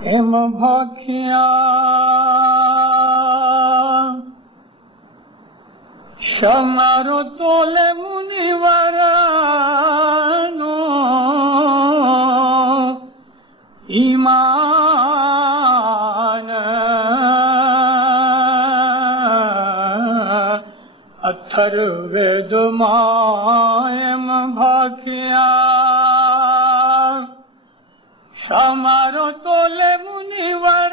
M भाखिया शमारो तोले मुनिवरानो ईमान अथर वेद मायम भाखिया शमारो तोले मुनिवरानो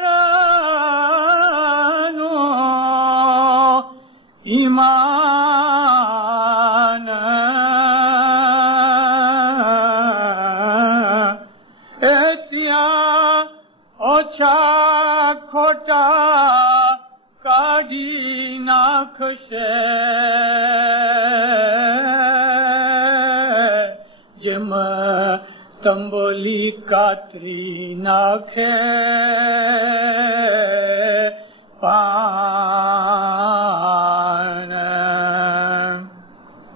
ईमान एतिया ओछा खोटा काढ़ी नाखशे जिम तंबोली कातरी नाखे पान।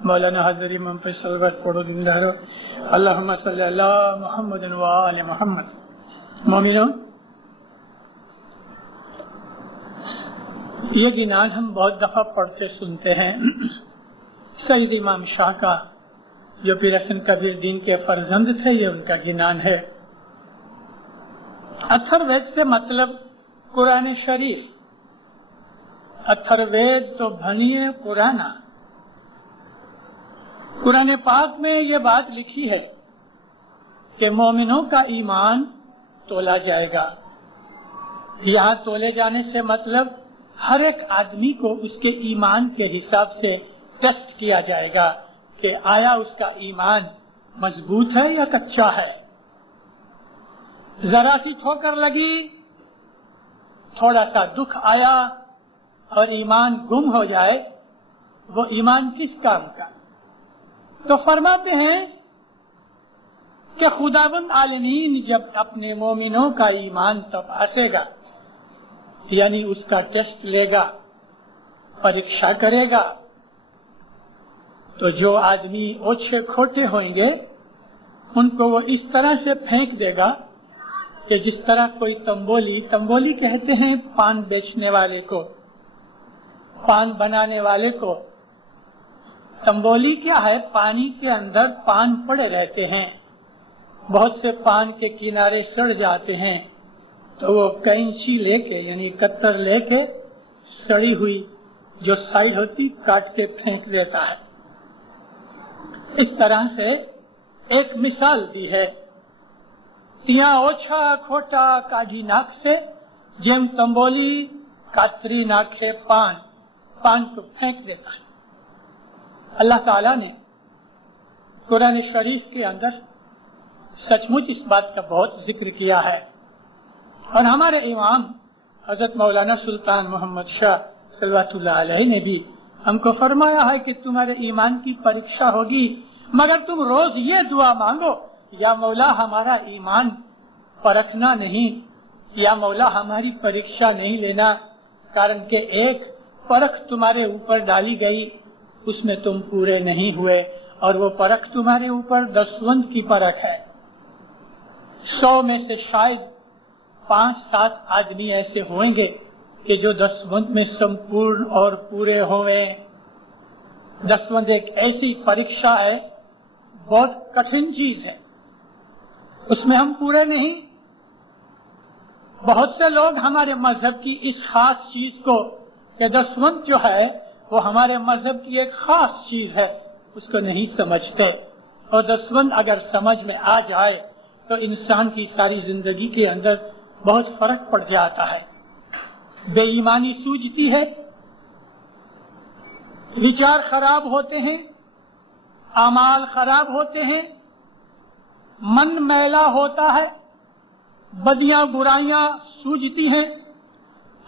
मौलाना हाज़री इमाम पे सलवत पढ़ो दिनदारो। अल्लाहुम्मा सल्ली अला मुहम्मद व आले मुहम्मद। मोमिनो, ये गिनान हम बहुत दफा पढ़ते सुनते हैं। सईद इमाम शाह का, जो पीर हसन कबीर दीन के फर्जंद थे, ये उनका गिनान है। अथर्ववेद से मतलब कुरान शरीफ। अथर्ववेद तो भनिए पुराना। कुरान पाक में ये बात लिखी है कि मोमिनों का ईमान तोला जाएगा। यहाँ तोले जाने से मतलब हर एक आदमी को उसके ईमान के हिसाब से टेस्ट किया जाएगा कि आया उसका ईमान मजबूत है या कच्चा है। जरा सी ठोकर लगी, थोड़ा सा दुख आया और ईमान गुम हो जाए, वो ईमान किस काम का? तो फरमाते हैं कि खुदावंद आलमीन जब अपने मोमिनों का ईमान तपासेगा, यानी उसका टेस्ट लेगा, परीक्षा करेगा, तो जो आदमी ओछे खोटे होंगे उनको वो इस तरह से फेंक देगा कि जिस तरह कोई तंबोली कहते हैं पान बेचने वाले को, पान बनाने वाले को। तंबोली क्या है? पानी के अंदर पान पड़े रहते हैं, बहुत से पान के किनारे सड़ जाते हैं, तो वो कैंची लेके यानी कत्तर लेके सड़ी हुई जो साइड होती काट के फेंक देता है। इस तरह से एक मिसाल दी है। ત્યાં ઓછા ખોટા કાઢી નાખશે જેમ તંબોલી કાતરી નાખે पान को फेंक देता है। अल्लाह ताला ने कुरान शरीफ के अंदर सचमुच इस बात का बहुत जिक्र किया है और हमारे इमाम हजरत मौलाना सुल्तान मोहम्मद शाह सल्लल्लाहु अलैहि ने भी हमको फरमाया है कि तुम्हारे ईमान की परीक्षा होगी, मगर तुम रोज ये दुआ मांगो, या मौला हमारा ईमान परखना नहीं, या मौला हमारी परीक्षा नहीं लेना, कारण के एक परख तुम्हारे ऊपर डाली गई, उसमें तुम पूरे नहीं हुए, और वो परख तुम्हारे ऊपर दसवंत की परख है। 100 में से शायद 5-7 आदमी ऐसे होंगे कि जो दसवंत में संपूर्ण और पूरे होंगे। दसवंत एक ऐसी परीक्षा है, बहुत कठिन चीज है, उसमें हम पूरे नहीं। बहुत से लोग हमारे मजहब की इस खास चीज को कि दसवंत जो है वो हमारे मजहब की एक खास चीज है, उसको नहीं समझते। और दसवंत अगर समझ में आ जाए तो इंसान की सारी जिंदगी के अंदर बहुत फर्क पड़ जाता है। बेईमानी सूझती है, विचार खराब होते हैं, अमाल खराब होते हैं, मन मैला होता है, बदियां बुराइयां सूझती हैं,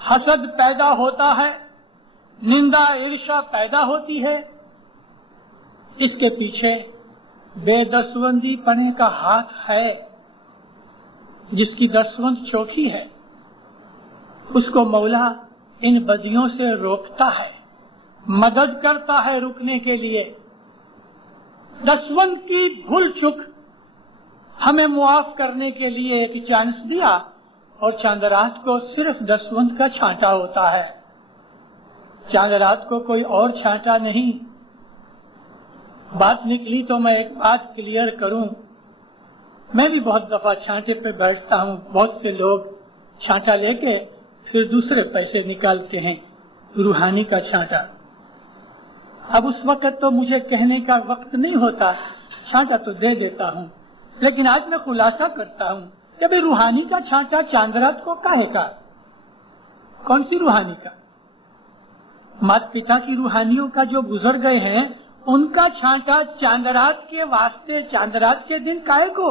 हसद पैदा होता है, निंदा ईर्ष्या पैदा होती है। इसके पीछे बेदसवंदी पने का हाथ है। जिसकी दसवंद चौकी है उसको मौला इन बदियों से रोकता है, मदद करता है रुकने के लिए। दसवंद की भूल चूक हमें मुआफ करने के लिए एक चांस दिया اور چاند رات کو صرف دسوند کا چھانٹا ہوتا ہے، چاند رات کو کوئی اور چھانٹا نہیں۔ بات نکلی تو میں ایک بات کلیئر کروں، میں بھی بہت دفعہ چھانٹے پہ بیٹھتا ہوں، بہت سے لوگ چھانٹا لے کے پھر دوسرے پیسے نکالتے ہیں، روحانی کا چھانٹا۔ اب اس وقت تو مجھے کہنے کا وقت نہیں ہوتا، چھانٹا تو دے دیتا ہوں، لیکن آج میں خلاصہ کرتا ہوں کہ بھئی روحانی کا چھانٹا چاند رات کو کاہے کا؟ کون سی روحانی کا؟ مات پتا کی روحانیوں کا جو گزر گئے ہیں ان کا چھانٹا چاند رات کے واسطے چاند رات کے دن کاہے کو؟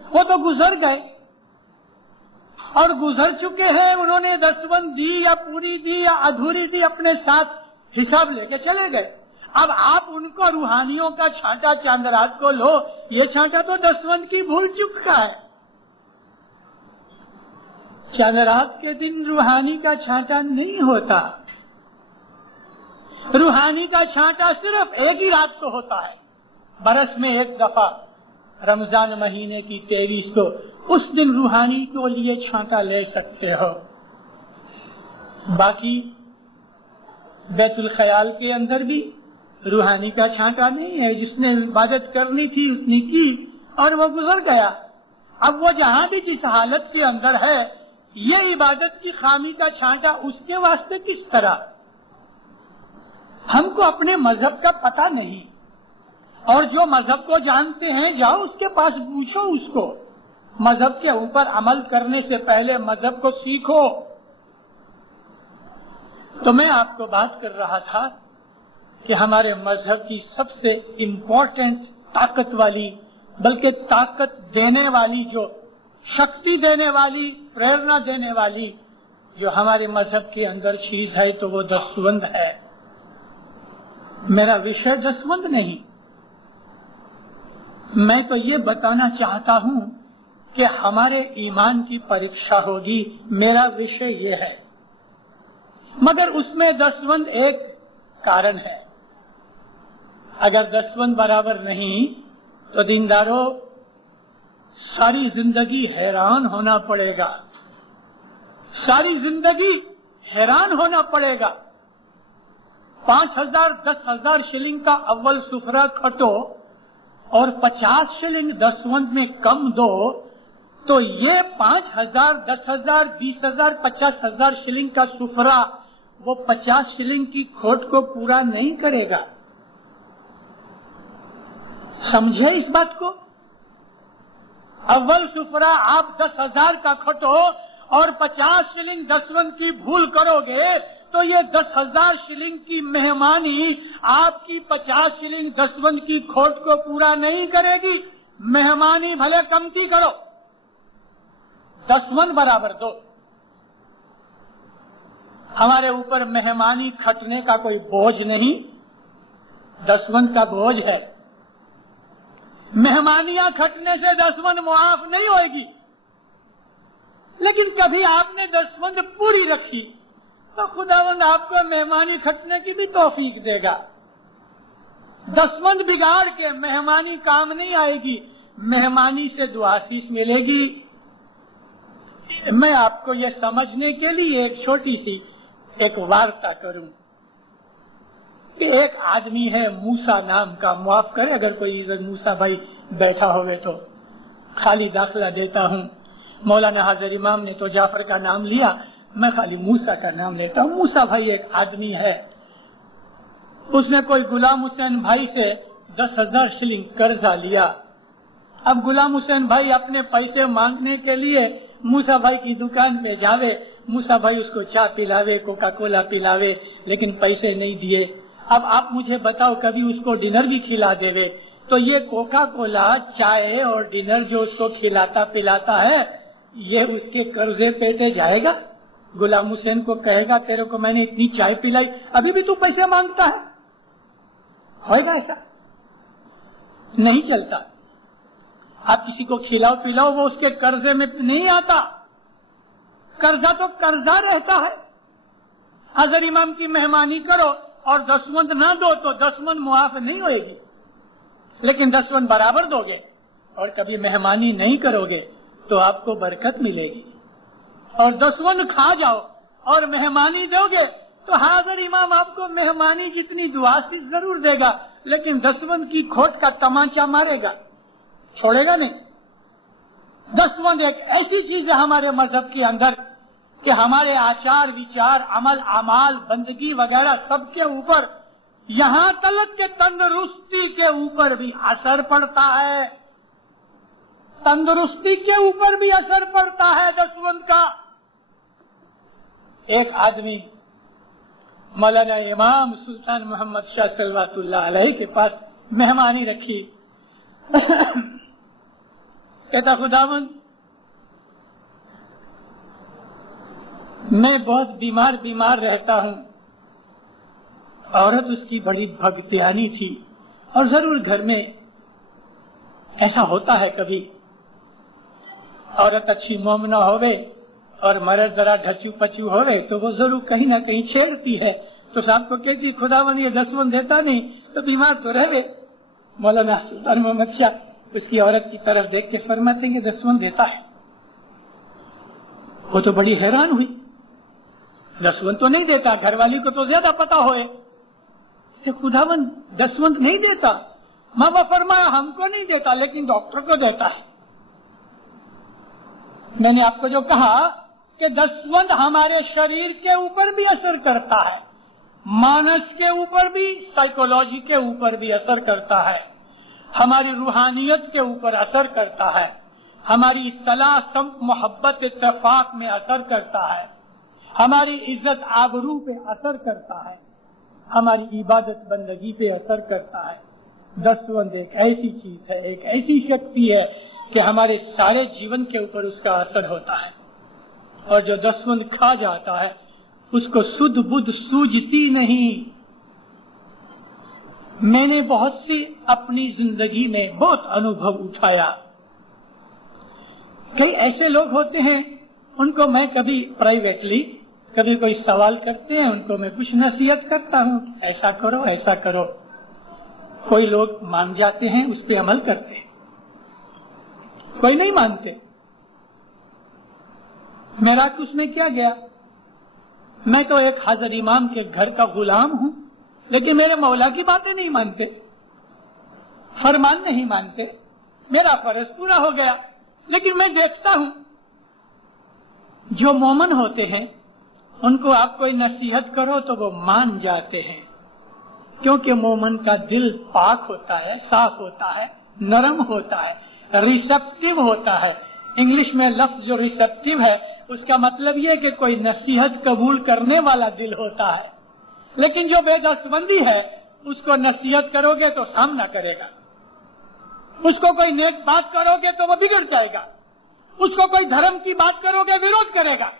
وہ تو گزر گئے اور گزر چکے ہیں، انہوں نے دسوند دی یا پوری دی یا ادھوری دی، اپنے ساتھ حساب لے کے چلے گئے۔ اب آپ ان کو روحانیوں کا چھانٹا چاند رات کو لو، یہ چھانٹا تو دسوند کی بھول چکا ہے۔ چاند رات کے دن روحانی کا چھانٹا نہیں ہوتا، روحانی کا چھانٹا صرف ایک ہی رات کو ہوتا ہے، برس میں ایک دفعہ، رمضان مہینے کی 23 کو، اس دن روحانی کے لیے چھانٹا لے سکتے ہو۔ باقی بیت الخیال کے اندر بھی روحانی کا چھانٹا نہیں ہے، جس نے عبادت کرنی تھی اتنی کی اور وہ گزر گیا۔ اب وہ جہاں بھی جس حالت کے اندر ہے، یہ عبادت کی خامی کا چھانٹا اس کے واسطے کس طرح؟ ہم کو اپنے مذہب کا پتہ نہیں، اور جو مذہب کو جانتے ہیں جاؤ اس کے پاس پوچھو، اس کو مذہب کے اوپر عمل کرنے سے پہلے مذہب کو سیکھو۔ تو میں آپ کو بات کر رہا تھا کہ ہمارے مذہب کی سب سے امپورٹنٹ طاقت والی، بلکہ طاقت دینے والی، جو شکتی دینے والی، پریرنا دینے والی جو ہمارے مذہب کے اندر چیز ہے تو وہ دسوند ہے۔ میرا وشے دسوند نہیں، میں تو یہ بتانا چاہتا ہوں کہ ہمارے ایمان کی پریکشا ہوگی، میرا وشے یہ ہے، مگر اس میں دسوند ایک کارن ہے۔ اگر دسوند برابر نہیں تو دینداروں ساری زندگی حیران ہونا پڑے گا، ساری زندگی حیران ہونا پڑے گا۔ 5,000 10,000 شلنگ کا اول سفرہ کھٹو اور 50 شلنگ دسوند میں کم دو تو یہ 5,000 10,000 20,000 50,000 شلنگ کا سفرہ وہ 50 شلنگ کی کھوٹ کو پورا نہیں کرے گا۔ سمجھے اس بات کو؟ اول سفرہ آپ 10,000 کا کھٹو اور 50 شلنگ دسوند کی بھول کرو گے تو یہ 10,000 شلنگ کی مہمانی آپ کی 50 شلنگ دسوند کی کھوٹ کو پورا نہیں کرے گی۔ مہمانی بھلے کمتی کرو، دسوند برابر دو۔ ہمارے اوپر مہمانی کھٹنے کا کوئی بوجھ نہیں، دسوند کا بوجھ ہے۔ مہمانیاں کھٹنے سے دسوند معاف نہیں ہوئے گی، لیکن کبھی آپ نے دسوند پوری رکھی تو خداوند آپ کو مہمانی کھٹنے کی بھی توفیق دے گا۔ دسوند بگاڑ کے مہمانی کام نہیں آئے گی، مہمانی سے دعاسیس ملے گی۔ میں آپ کو یہ سمجھنے کے لیے ایک چھوٹی سی ایک وارتا کروں کہ ایک آدمی ہے موسیٰ نام کا، معاف کرے اگر کوئی موسیٰ بھائی بیٹھا ہوئے تو خالی داخلہ دیتا ہوں۔ مولانا حاضر امام نے تو جعفر کا نام لیا، میں خالی موسیٰ کا نام لیتا ہوں۔ موسیٰ بھائی ایک آدمی ہے، اس نے کوئی غلام حسین بھائی سے 10,000 شلنگ قرضہ لیا۔ اب غلام حسین بھائی اپنے پیسے مانگنے کے لیے موسیٰ بھائی کی دکان پہ جاوے، موسیٰ بھائی اس کو چائے پلاوے، کوکا کولا پلاوے، لیکن پیسے نہیں دیے۔ اب آپ مجھے بتاؤ کبھی اس کو ڈنر بھی کھلا دے تو یہ کوکا کولا، چائے اور ڈنر جو اس کو کھلاتا پلاتا ہے یہ اس کے قرضے پیٹے جائے گا؟ غلام حسین کو کہے گا تیرے کو میں نے اتنی چائے پلائی ابھی بھی تو پیسے مانگتا ہے؟ ہوئے گا ایسا؟ نہیں چلتا۔ آپ کسی کو کھلاؤ پلاؤ وہ اس کے قرضے میں نہیں آتا، قرضہ تو قرضہ رہتا ہے۔ حضرت امام کی مہمانی کرو اور دسوند نہ دو تو دسوند معاف نہیں ہوئے گی، لیکن دسوند برابر دو گے اور کبھی مہمانی نہیں کرو گے تو آپ کو برکت ملے گی، اور دسوند کھا جاؤ اور مہمانی دو گے تو حاضر امام آپ کو مہمانی جتنی دعا سے ضرور دے گا، لیکن دسوند کی کھوٹ کا تمانچہ مارے گا، چھوڑے گا نہیں۔ دسوند ایک ایسی چیز ہے ہمارے مذہب کے اندر کہ ہمارے آچار وچار، عمل اعمال، بندگی وغیرہ سب کے اوپر، یہاں تک کہ تندرستی کے اوپر بھی اثر پڑتا ہے، تندرستی کے اوپر بھی اثر پڑتا ہے دسوند کا۔ ایک آدمی مولانا امام سلطان محمد شاہ صلوات اللہ علیہ کے پاس مہمانی رکھی، کہتا خداوند میں بہت بیمار رہتا ہوں، عورت اس کی بڑی بھگتیانی تھی، اور ضرور گھر میں ایسا ہوتا ہے کبھی، عورت اچھی مومنہ ہوئے اور مرد ذرا ڈھچو پچو ہوئے تو وہ ضرور کہیں نہ کہیں چھیڑتی ہے، تو صاحب کو کہتی خداوند یہ دسوند دیتا نہیں تو بیمار تو رہے۔ مولانا سلطان محمد شاہ اس کی عورت کی طرف دیکھ کے فرماتے ہیں کہ دسوند دیتا ہے۔ وہ تو بڑی حیران ہوئی، دسوند تو نہیں دیتا، گھر والی کو تو زیادہ پتا ہوئے کہ خداوند دسوند نہیں دیتا۔ ماں باپ فرمایا ہم کو نہیں دیتا لیکن ڈاکٹر کو دیتا ہے۔ میں نے آپ کو جو کہا کہ دسوند ہمارے شریر کے اوپر بھی اثر کرتا ہے، مانس کے اوپر بھی، سائیکولوجی کے اوپر بھی اثر کرتا ہے، ہماری روحانیت کے اوپر اثر کرتا ہے، ہماری صلاح سمت محبت اتفاق میں اثر کرتا ہے، ہماری عزت آبرو پہ اثر کرتا ہے، ہماری عبادت بندگی پہ اثر کرتا ہے۔ دسوند ایک ایسی چیز ہے، ایک ایسی شکتی ہے کہ ہمارے سارے جیون کے اوپر اس کا اثر ہوتا ہے، اور جو دسوند کھا جاتا ہے اس کو سدھ بدھ سوجتی نہیں۔ میں نے بہت سی اپنی زندگی میں بہت انوبھو اٹھایا۔ کئی ایسے لوگ ہوتے ہیں ان کو میں کبھی پرائیویٹلی کبھی کوئی سوال کرتے ہیں، ان کو میں کچھ نصیحت کرتا ہوں، ایسا کرو ایسا کرو، کوئی لوگ مان جاتے ہیں، اس پہ عمل کرتے ہیں، کوئی نہیں مانتے۔ میرا اس میں کیا گیا، میں تو ایک حاضر امام کے گھر کا غلام ہوں، لیکن میرے مولا کی باتیں نہیں مانتے، فرمان نہیں مانتے، میرا فرض پورا ہو گیا۔ لیکن میں دیکھتا ہوں جو مومن ہوتے ہیں ان کو آپ کوئی نصیحت کرو تو وہ مان جاتے ہیں، کیونکہ مومن کا دل پاک ہوتا ہے، صاف ہوتا ہے، نرم ہوتا ہے، ریسپٹیو ہوتا ہے۔ انگلش میں لفظ جو ریسپٹیو ہے اس کا مطلب یہ کہ کوئی نصیحت قبول کرنے والا دل ہوتا ہے، لیکن جو بے دستبندی ہے اس کو نصیحت کرو گے تو سامنا کرے گا، اس کو کوئی نیک بات کرو گے تو وہ بگڑ جائے گا، اس کو کوئی دھرم کی بات کرو گے وروध کرے گا۔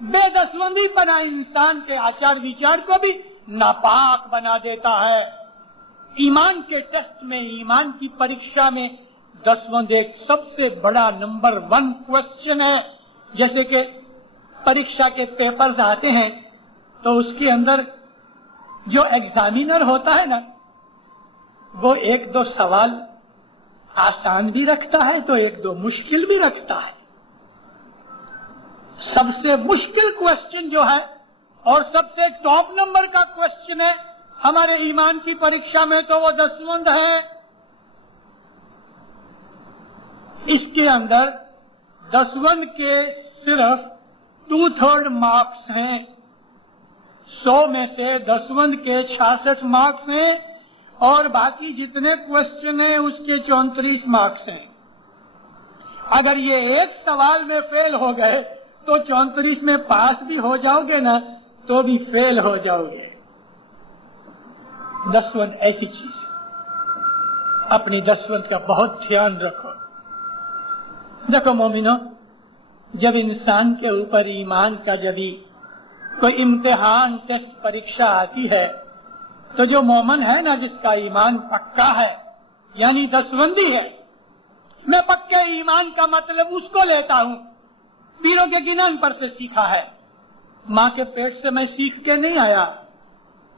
بے دستبندی بنا انسان کے آچار وچار کو بھی ناپاک بنا دیتا ہے۔ ایمان کے ٹیسٹ میں، ایمان کی پریکشا میں دسوند ایک سب سے بڑا نمبر 1 کوشچن ہے۔ جیسے کہ پریکشا کے پیپرز آتے ہیں تو اس کے اندر جو ایگزامینر ہوتا ہے نا، وہ 1-2 سوال آسان بھی رکھتا ہے تو 1-2 مشکل بھی رکھتا ہے۔ سب سے مشکل کوشچن جو ہے اور سب سے ٹاپ نمبر کا کوشچن ہے ہمارے ایمان کی پریکشا میں تو وہ دسوند ہے۔ اس کے اندر دسوند کے صرف 2/3 مارکس ہیں، 100 میں سے دسوند کے 66 مارکس ہیں، اور باقی جتنے کوشچن ہیں اس کے 34 مارکس ہیں۔ اگر یہ ایک سوال میں فیل ہو گئے تو 34 میں پاس بھی ہو جاؤ گے نا تو بھی فیل ہو جاؤ گے۔ دسوند ایسی چیز ہے، اپنی دسوند کا بہت دھیان رکھو۔ دیکھو مومنو، جب انسان کے اوپر ایمان کا جبھی کوئی امتحان ٹیسٹ پریکشا آتی ہے تو جو مومن ہے نا، جس کا ایمان پکا ہے یعنی دسوندی ہے، میں پکے ایمان کا مطلب اس کو لیتا ہوں، پیروں کے گنان پر سے سیکھا ہے، ماں کے پیٹ سے میں سیکھ کے نہیں آیا،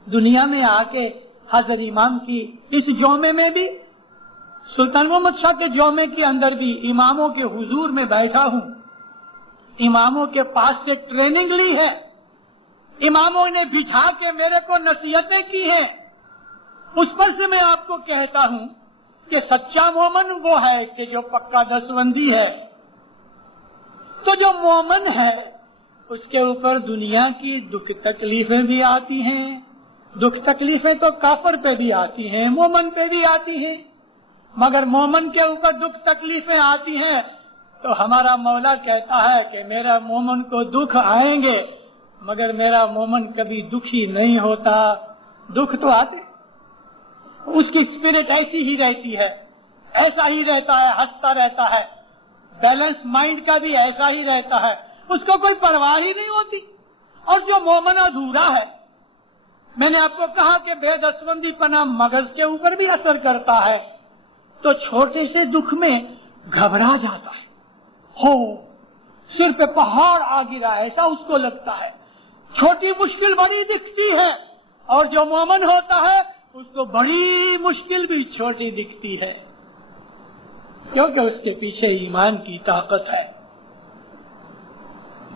دنیا میں آ کے حضرت امام کی اس جومے میں بھی सुल्तान मोहम्मद शाह के जौमे के अंदर भी इमामों के हुजूर में बैठा हूं, इमामों के पास से ट्रेनिंग ली है, इमामों ने बिठा के मेरे को नसीहतें की हैं। उस पर से मैं आपको कहता हूं कि सच्चा मोमन वो है कि जो पक्का दसबंदी है। तो जो मोमन है उसके ऊपर दुनिया की दुख तकलीफें भी आती हैं। दुख तकलीफें तो काफर पे भी आती हैं, मोमन पे भी आती हैं, मगर मोमन के ऊपर दुख तकलीफें आती हैं तो हमारा मौला कहता है कि मेरा मोमन को दुख आएंगे मगर मेरा मोमन कभी दुखी नहीं होता। दुख तो आते, उसकी स्पिरिट ऐसी ही रहती है, ऐसा ही रहता है, हंसता रहता है। बैलेंस माइंड का भी ऐसा ही रहता है, उसको कोई परवाह ही नहीं होती। और जो मोमन अधूरा है, मैंने आपको कहा कि बेदसबंदी पना मगज के ऊपर भी असर करता है, तो छोटे से दुख में घबरा जाता है। हो सिर पे पहाड़ आ गिरा ऐसा उसको लगता है, छोटी मुश्किल बड़ी दिखती है। और जो मोमन होता है उसको बड़ी मुश्किल भी छोटी दिखती है, क्योंकि उसके पीछे ईमान की ताकत है।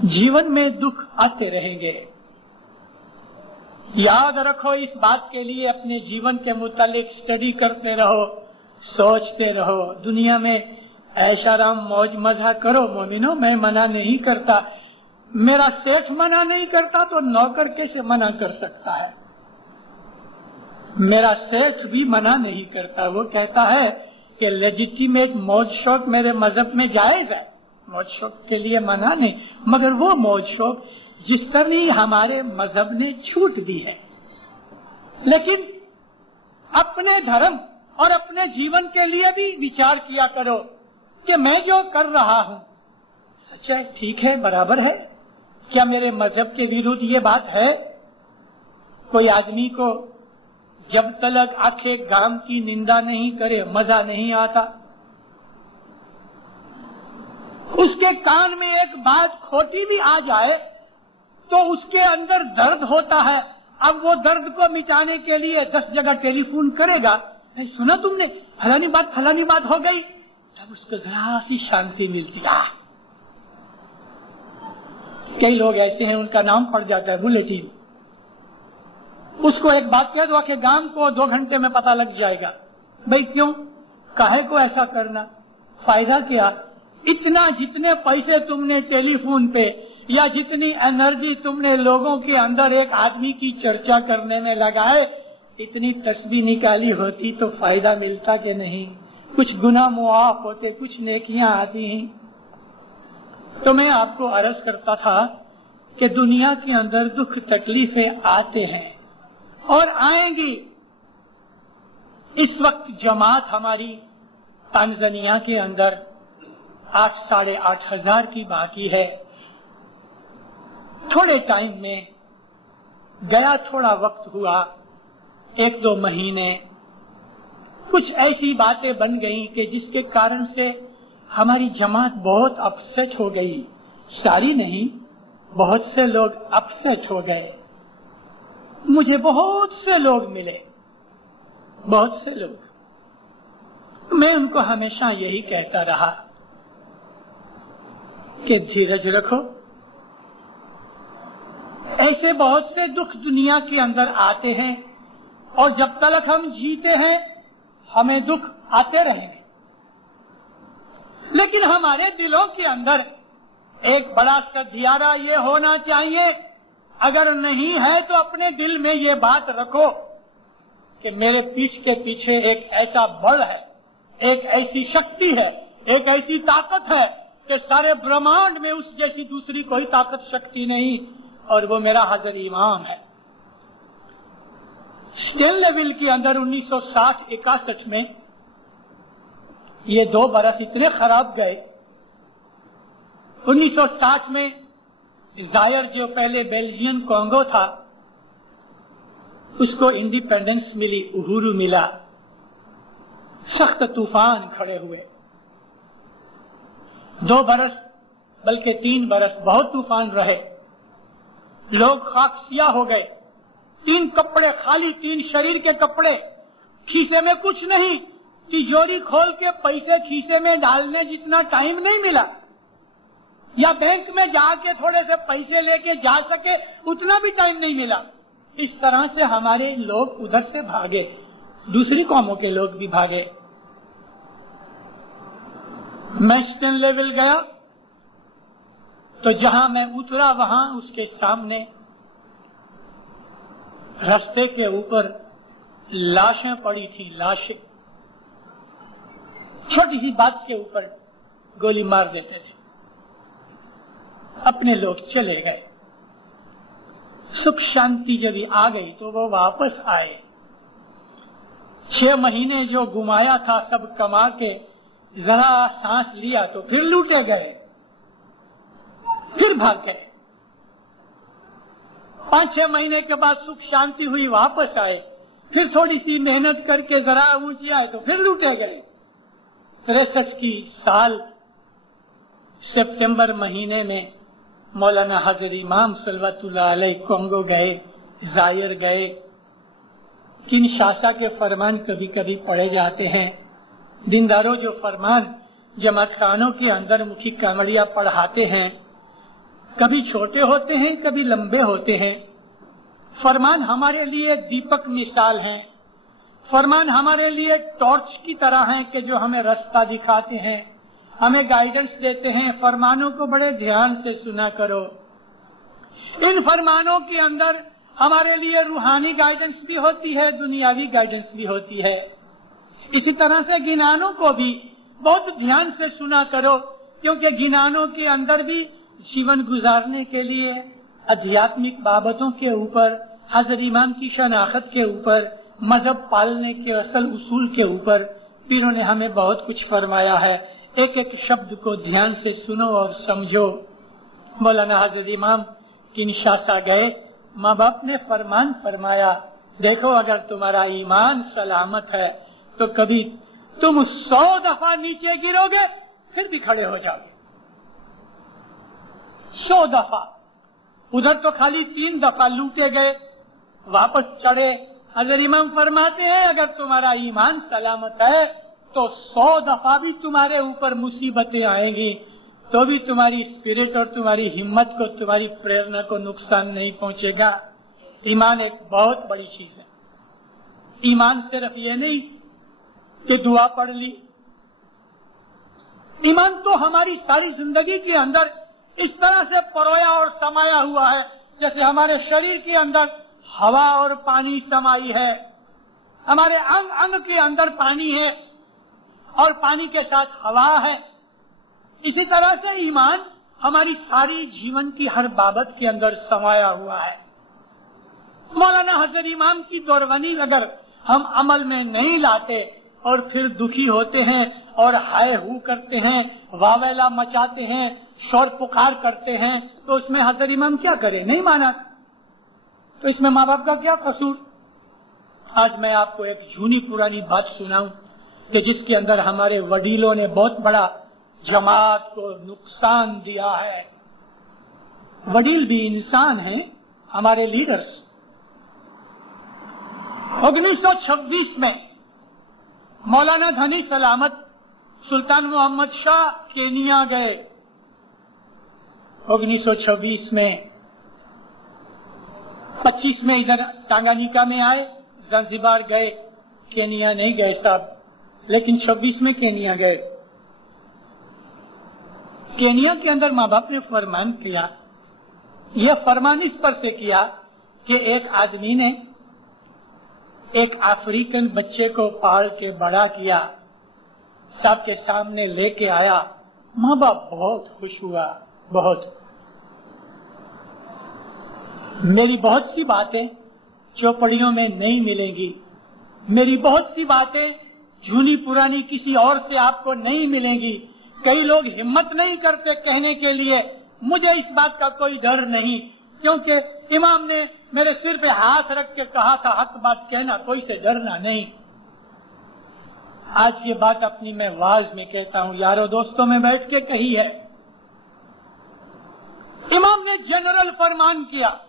जीवन में दुख आते रहेंगे, याद रखो। इस बात के लिए अपने जीवन के मुतालिक स्टडी करते रहो, सोचते रहो। दुनिया में ऐशाराम मौज मजा करो मोमिनो, मैं मना नहीं करता। मेरा सेठ मना नहीं करता तो नौकर कैसे मना कर सकता है? मेरा सेठ भी मना नहीं करता, वो कहता है कि लेजिटिमेट मौज शौक मेरे मजहब में जायज है, मौज शौक के लिए मना नहीं, मगर वो मौज शौक जिस तरह हमारे मजहब ने छूट दी है। लेकिन अपने धर्म और अपने जीवन के लिए भी विचार किया करो कि मैं जो कर रहा हूँ सच है, ठीक है, बराबर है, क्या मेरे मजहब के विरुद्ध ये बात है? कोई आदमी को जब तक आखे गाम की निंदा नहीं करे मजा नहीं आता। उसके कान में एक बात खोटी भी आ जाए तो उसके अंदर दर्द होता है। अब वो दर्द को मिटाने के लिए 10 जगह टेलीफोन करेगा, नहीं सुना तुमने फलानी बात हो गई, तब उसको जरा सी शांति मिलती है। कई लोग ऐसे हैं उनका नाम पड़ जाता है बुलेटिन, उसको एक बात कह दो कि गांव को 2 घंटे में पता लग जाएगा। भाई क्यों, काहे को ऐसा करना, फायदा क्या? इतना जितने पैसे तुमने टेलीफोन पे या जितनी एनर्जी तुमने लोगों के अंदर एक आदमी की चर्चा करने में लगाए, इतनी तस्बीह निकाली होती तो फायदा मिलता कि नहीं? कुछ गुनाह मुआफ होते, कुछ नेकियां आती हैं। तो मैं आपको अर्ज करता था कि दुनिया के अंदर दुख तकलीफें आते हैं और आएंगी। इस वक्त जमात हमारी तांजानिया के अंदर 8,500 की बाकी है। थोड़े टाइम में गया, थोड़ा वक्त हुआ, 1-2 महीने, कुछ ऐसी बातें बन गई कि जिसके कारण से हमारी जमात बहुत अपसेट हो गई। सारी नहीं, बहुत से लोग अपसेट हो गए। मुझे बहुत से लोग मिले, बहुत से लोग। मैं उनको हमेशा यही कहता रहा कि धीरज रखो। ऐसे बहुत से दुख दुनिया के अंदर आते हैं और जब तक हम जीते हैं हमें दुख आते रहेंगे, लेकिन हमारे दिलों के अंदर एक बड़ा सधियारा ये होना चाहिए। अगर नहीं है तो अपने दिल में ये बात रखो कि मेरे पीठ के पीछे एक ऐसा बल है, एक ऐसी शक्ति है, एक ऐसी ताकत है कि सारे ब्रह्मांड में उस जैसी दूसरी कोई ताकत शक्ति नहीं, और वो मेरा हजर इमाम है। स्टेल लेवल के अंदर 1960-61 में ये 2 बरस इतने खराब गए। 1960 में जायर जो पहले बेल्जियन कॉन्गो था उसको इंडिपेंडेंस मिली, उहुरू मिला। सख्त तूफान खड़े हुए, 2 बरस बल्कि 3 बरस बहुत तूफान रहे। लोग खाकसिया हो गए, 3 कपड़े खाली, 3 शरीर के कपड़े, खीसे में कुछ नहीं, तिजोरी खोल के पैसे खीसे में डालने जितना टाइम नहीं मिला, या बैंक में जाके थोड़े से पैसे लेके जा सके उतना भी टाइम नहीं मिला। इस तरह से हमारे लोग उधर से भागे, दूसरी कौमों के लोग भी भागे। मैं स्टैनलेविल गया तो जहां मैं उतरा वहां उसके सामने रास्ते के ऊपर लाशें पड़ी थी, लाशें। छोटी सी बात के ऊपर गोली मार देते थे। अपने लोग चले गए। सुख शांति जब आ गई तो वो वापस आए। 6 महीने जो गुमाया था सब कमा के जरा सांस लिया तो फिर लूटे गए, फिर भाग गए। 5-6 महीने के बाद सुख शांति हुई, वापस आए, फिर थोड़ी सी मेहनत करके जरा ऊंची आए तो फिर लूटे गए। 63 की साल सितंबर महीने में मौलाना हजरत इमाम सल्लल्लाहु अलैहि कोंगो गए, जायर गए। किनशासा के फरमान कभी कभी पढ़े जाते हैं। दीनदारों जो फरमान जमात खानों के अंदर मुखी कामड़िया पढ़ाते हैं, कभी छोटे होते हैं कभी लंबे होते हैं। फरमान हमारे लिए दीपक मिसाल हैं, फरमान हमारे लिए टॉर्च की तरह हैं कि जो हमें रास्ता दिखाते हैं, हमें गाइडेंस देते हैं। फरमानों को बड़े ध्यान से सुना करो। इन फरमानों के अंदर हमारे लिए रूहानी गाइडेंस भी होती है, दुनियावी गाइडेंस भी होती है। इसी तरह से गिनानों को भी बहुत ध्यान से सुना करो, क्योंकि गिनानों के अंदर भी जीवन गुजारने के लिए आध्यात्मिक बाबतों के ऊपर, हजरत इमाम की शनाख्त के ऊपर, मजहब पालने के असल उसूल के ऊपर पीरों ने हमें बहुत कुछ फरमाया है। एक एक शब्द को ध्यान से सुनो और समझो। मौलाना हजरत इमाम किनशासा गए, माँ बाप ने फरमान फरमाया, देखो अगर तुम्हारा ईमान सलामत है तो कभी तुम 100 दफा नीचे गिरोगे फिर भी खड़े हो जाओगे। 100 दफा। उधर तो खाली 3 दफा लूटे गए, वापस चढ़े। हजरत इमाम फरमाते हैं अगर तुम्हारा ईमान सलामत है तो 100 दफा भी तुम्हारे ऊपर मुसीबतें आएंगी तो भी तुम्हारी स्पिरिट और तुम्हारी हिम्मत को, तुम्हारी प्रेरणा को नुकसान नहीं पहुंचेगा। ईमान एक बहुत बड़ी चीज है। ईमान सिर्फ ये नहीं कि दुआ पढ़ ली, ईमान तो हमारी सारी जिंदगी के अंदर इस तरह से परोया और समाया हुआ है जैसे हमारे शरीर के अंदर हवा और पानी समाई है, हमारे अंग अंग के अंदर पानी है और पानी के साथ हवा है। इसी तरह से ईमान हमारी सारी जीवन की हर बाबत के अंदर समाया हुआ है। मौलाना हजरत इमाम की दौरवानी अगर हम अमल में नहीं लाते और फिर दुखी होते हैं और हाय हू करते हैं, वावेला मचाते हैं, शोर पुकार करते हैं, तो उसमें हजरत इमाम क्या करे? नहीं माना तो इसमें माँ बाप का क्या कसूर? आज मैं आपको एक झूनी पुरानी बात सुनाऊं कि जिसके अंदर हमारे वडीलों ने बहुत बड़ा जमात को नुकसान दिया है। वडील भी इंसान हैं, हमारे लीडर्स। 1926 में मौलाना धनी सलामत सुल्तान मोहम्मद शाह केनिया गए। 1926 में 25 में इधर टांगानिका में आए, zanzibar गए, केनिया नहीं गए साहब, लेकिन 26 में केनिया गए। केनिया के अंदर माँ बाप ने फरमान किया, यह फरमान इस पर से किया कि एक आदमी ने एक अफ्रीकन बच्चे को पाल के बड़ा किया, सबके सामने लेके आया। माँ बाप बहुत खुश हुआ, बहुत। मेरी बहुत सी बातें चौपड़ियों में नहीं मिलेंगी, मेरी बहुत सी बातें झूनी पुरानी किसी और से आपको नहीं मिलेंगी। कई लोग हिम्मत नहीं करते कहने के लिए, मुझे इस बात का कोई डर नहीं, क्योंकि इमाम ने मेरे सिर पे हाथ रख के कहा था हक बात कहना, कोई से डरना नहीं। आज ये बात अपनी मैं वाज में कहता हूँ, यारों दोस्तों में बैठ के कही है। इमाम ने जनरल फरमान किया,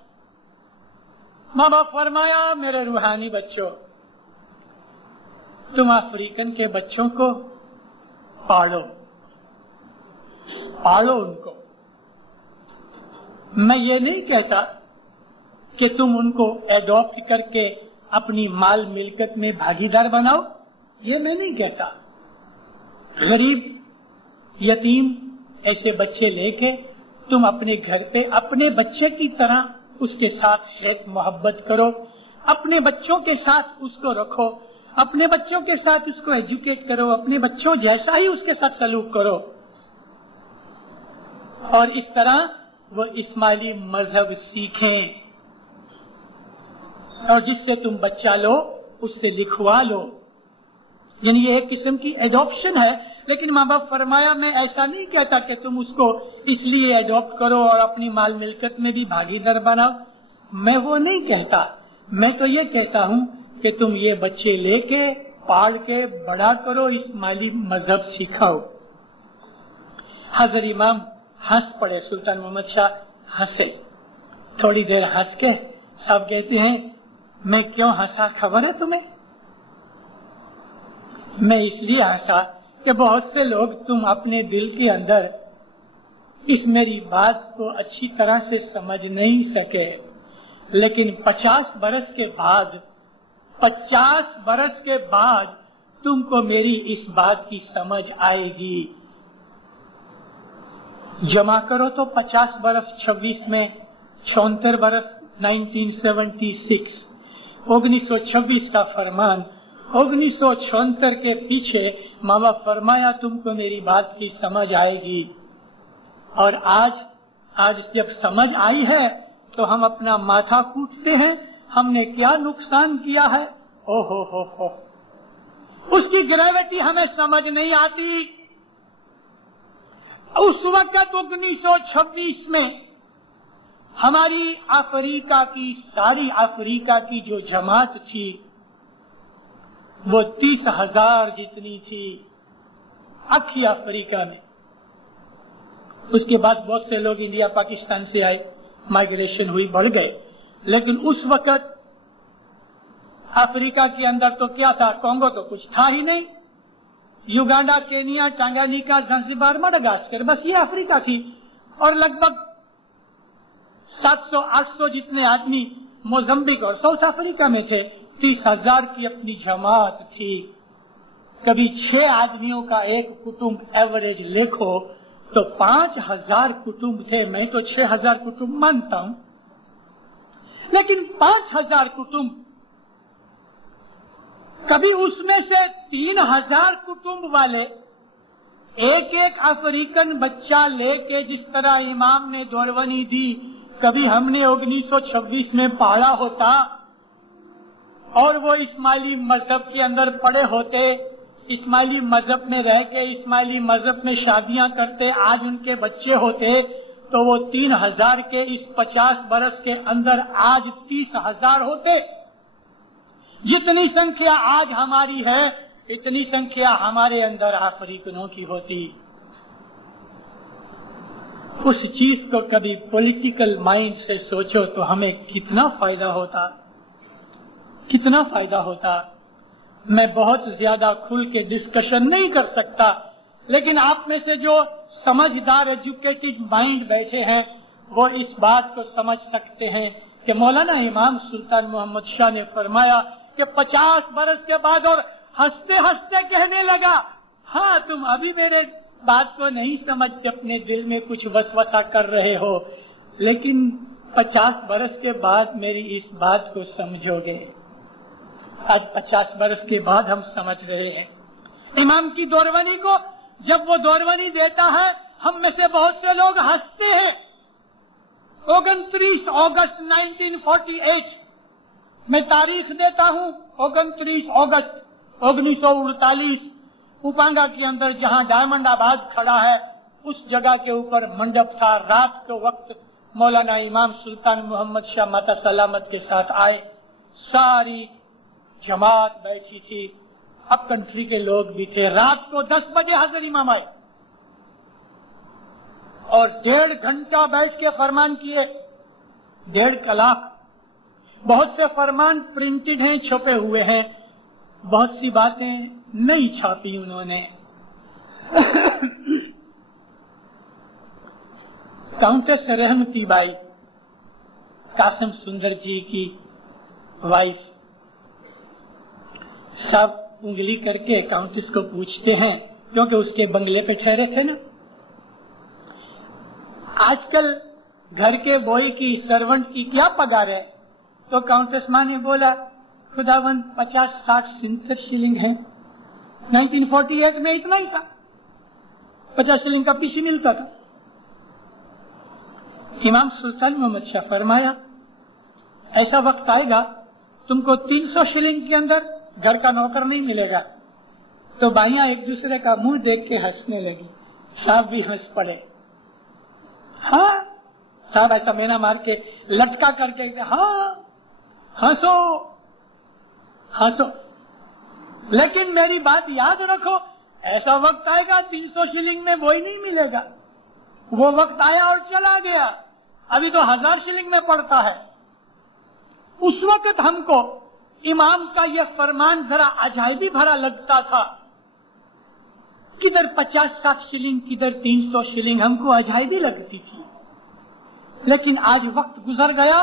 माँ बाप फरमाया मेरे रूहानी बच्चों, तुम अफ्रीकन के बच्चों को पालो, पालो उनको। मैं ये नहीं कहता कि तुम उनको एडॉप्ट करके अपनी माल मिल्कत में भागीदार बनाओ, ये मैं नहीं कहता। गरीब यतीम ऐसे बच्चे लेके तुम अपने घर पे अपने बच्चे की तरह उसके साथ हेत मोहब्बत करो, अपने बच्चों के साथ उसको रखो, अपने बच्चों के साथ उसको एजुकेट करो, अपने बच्चों जैसा ही उसके साथ सलूक करो, और इस तरह वो इस्माइली मजहब सीखें। और जिससे तुम बच्चा लो उससे लिखवा लो, यानी ये एक किस्म की एडॉप्शन है। लेकिन माँ बाप फरमाया मैं ऐसा नहीं कहता कि तुम उसको इसलिए एडॉप्ट करो और अपनी माल मिल्कत में भी भागीदार बनाओ, मैं वो नहीं कहता। मैं तो ये कहता हूँ कि तुम ये बच्चे लेके पाल के बड़ा करो, इस्माइली मजहब सिखाओ। हजरत इमाम हंस पड़े, सुल्तान मोहम्मद शाह हंसे, थोड़ी देर हंस के सब कहते हैं मैं क्यों हंसा खबर है तुम्हें? मैं इसलिए हंसा कि बहुत से लोग तुम अपने दिल के अंदर इस मेरी बात को अच्छी तरह से समझ नहीं सके, लेकिन 50 बरस के बाद तुमको मेरी इस बात की समझ आएगी। जमा करो तो 50 बरस 26 में 74 बरस 1976, 1926 का फरमान, 1974 के पीछे माँ बाप फरमाया तुमको मेरी बात की समझ आएगी। और आज जब समझ आई है तो हम अपना माथा कूटते हैं, हमने क्या नुकसान किया है। ओ हो, उसकी ग्रेविटी हमें समझ नहीं आती। उस वक्त 1926 में हमारी सारी अफ्रीका की जो जमात थी वो 30,000 जितनी थी अखी अफ्रीका में। उसके बाद बहुत से लोग इंडिया पाकिस्तान से आए, माइग्रेशन हुई, बढ़ गए। लेकिन उस वक्त अफ्रीका के अंदर तो क्या था, कोंगो तो कुछ था ही नहीं, Uganda, Kenya, Tanganyika, Zanzibar, Madagascar, बस ये अफ्रीका थी। और लगभग 700-800 जितने आदमी मोज़म्बिक और साउथ अफ्रीका में थे। 30,000 की अपनी जमात थी। कभी 6 आदमियों का एक कुटुंब एवरेज देखो तो 5,000 कुटुंब थे। मैं तो 6,000 कुटुंब मानता हूं, लेकिन 5,000 कुटुंब, कभी उसमें से 3,000 कुटुंब वाले एक अफ्रीकन बच्चा लेके जिस तरह इमाम ने दौरवनी दी, कभी हमने 1926 में पाला होता और वो इस्माइली मजहब के अंदर पड़े होते, इस्माइली मजहब में रह के इस्माइली मजहब में शादियां करते, आज उनके बच्चे होते, तो वो 3,000 के इस 50 बरस के अंदर आज 30,000 होते। जितनी संख्या आज हमारी है, इतनी संख्या हमारे अंदर अफ्रीकनों की होती। उस चीज को कभी पॉलिटिकल माइंड से सोचो तो हमें कितना फायदा होता, कितना फायदा होता। मैं बहुत ज्यादा खुल के डिस्कशन नहीं कर सकता, लेकिन आप में से जो समझदार एजुकेटेड माइंड बैठे हैं वो इस बात को समझ सकते हैं कि मौलाना इमाम सुल्तान मोहम्मद शाह ने फरमाया कि 50 बरस के बाद, और हंसते हंसते कहने लगा, हाँ तुम अभी मेरे बात को नहीं समझते, अपने दिल में कुछ वसवसा कर रहे हो, लेकिन 50 बरस के बाद मेरी इस बात को समझोगे। आज 50 बरस के बाद हम समझ रहे हैं। इमाम की दौरवनी को जब वो दौरवनी देता है, हम में से बहुत से लोग हंसते हैं। 29 अगस्त 1948 मैं तारीख देता हूँ, 29 अगस्त 1948 उपांगा के अंदर जहाँ डायमंड आबाद खड़ा है, उस जगह के ऊपर मंडप था। रात के वक्त मौलाना इमाम सुल्तान मोहम्मद शाह माता सलामत के साथ आए, सारी जमात बैठी थी, अब कंट्री के लोग भी थे। रात को 10 बजे हजरत इमाम आए और 1.5 घंटा बैठ के फरमान किए, 1.5 कलाक। बहुत से फरमान प्रिंटेड हैं, छपे हुए हैं, بہت سی باتیں نہیں چھاپی انہوں نے. کاؤنٹس رحمتی بائی قاسم سندر جی کی وائف سب انگلی کر کے کاؤنٹس کو پوچھتے ہیں کیونکہ اس کے بنگلے پہ ٹھہرے تھے نا. آج کل گھر کے بوئی کی سرونٹ کی کیا پگار ہے؟ تو کاؤنٹس ماں نے بولا خداوند 50-60 شلنگ ہے. 1948 میں اتنا ہی تھا, 50 شلنگ کا پیسی ملتا تھا. امام سلطان محمد شاہ فرمایا ایسا وقت آئے گا تم کو 300 شلنگ کے اندر گھر کا نوکر نہیں ملے گا. تو بھائیاں ایک دوسرے کا منہ دیکھ کے ہنسنے لگی. صاحب بھی ہنس پڑے. ہاں صاحب ایسا مینا مار کے لٹکا کر کے ہاں ہنسو ہنسو, لیکن میری بات یاد رکھو ایسا وقت آئے گا 300 شلنگ میں وہی نہیں ملے گا. وہ وقت آیا اور چلا گیا. ابھی تو 1000 شلنگ میں پڑتا ہے. اس وقت ہم کو امام کا یہ فرمان ذرا عجائبی بھرا لگتا تھا. کدھر 50-60 شلنگ کدھر 300 شلنگ, ہم کو عجائبی لگتی تھی. لیکن آج وقت گزر گیا,